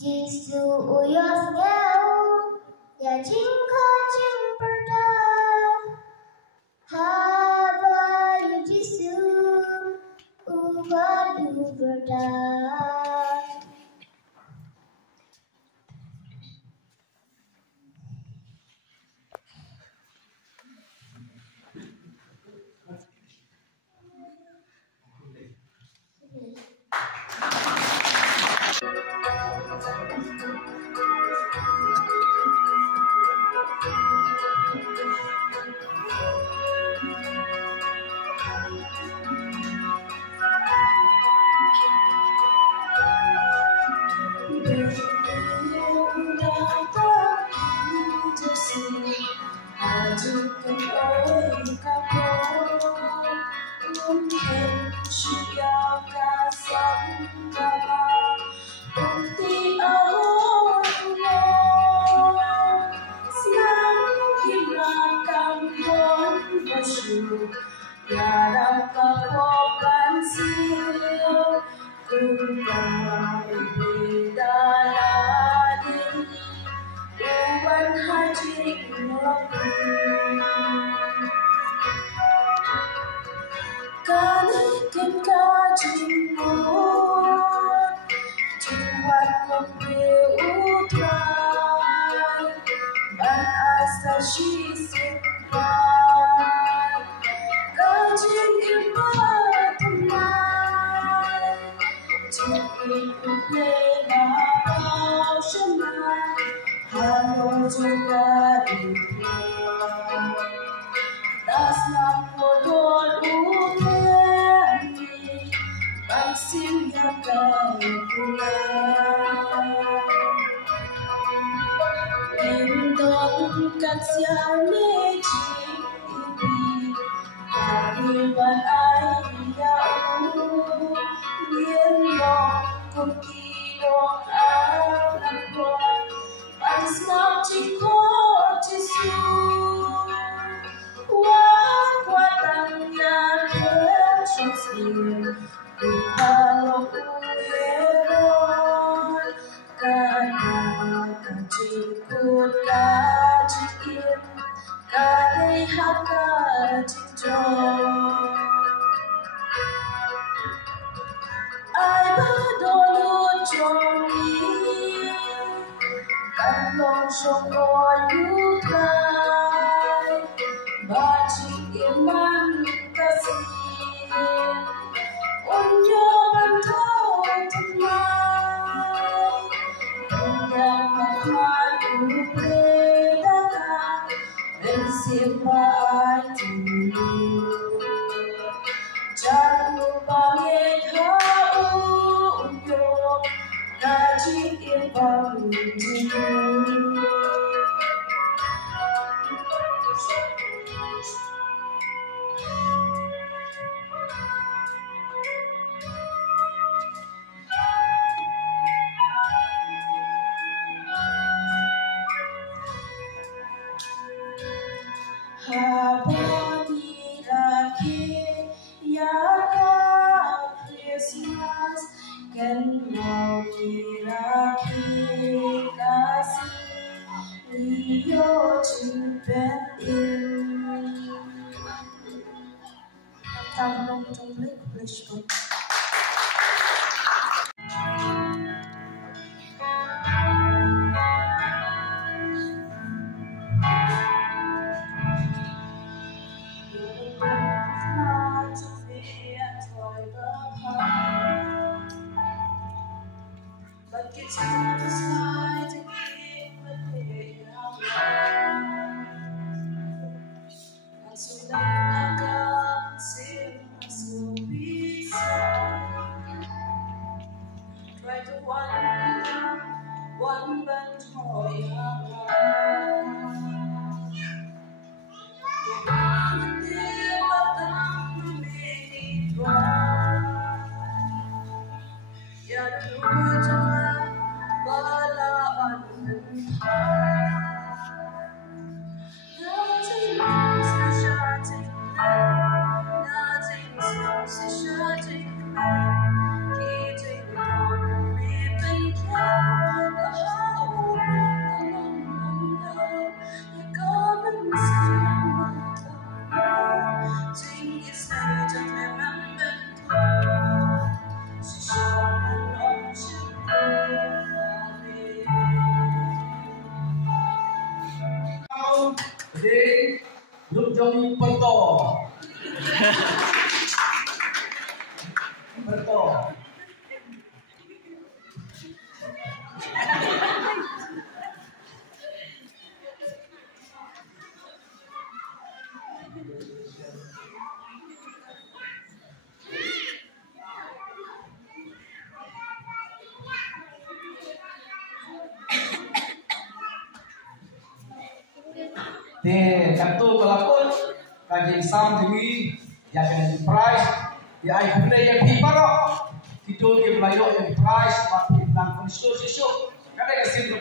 Jisu uyosnya ya jingko jimperda Habayu Jisu ubadu berda. Ento các gia lê chỉ vì bạn ai nhau liên lòng cùng kỳ lòng áo làm loạn bạn sao chỉ có chỉ su qua tầng nhà khép trong xìa cùng ta lòng cả trình cột cả trình yên cả đây hát cả trình tròn ai bắt đầu luôn trong ý căn lòng trong ngôi lúc này ba trình yên mang ca xin ôn nhớ ban thâu thật mai yang mahu datang dan simpai dulu jangan lupa hau untuk kaji ilmu dulu. Habari lagi ya Christmas kan mau lagi kasih Rio Jubein Tolong tulis bersyukur. But it's satisfied to keep the day alive. And so late I got still be sad. Try to one but toy Jadi, lúc trong Porto, Porto. Di kartu pelakon kajing sam tinggi yang kena di price di ai benda yang piparo kita ke belayo yang price tapi tentang konstitusi kadang kesim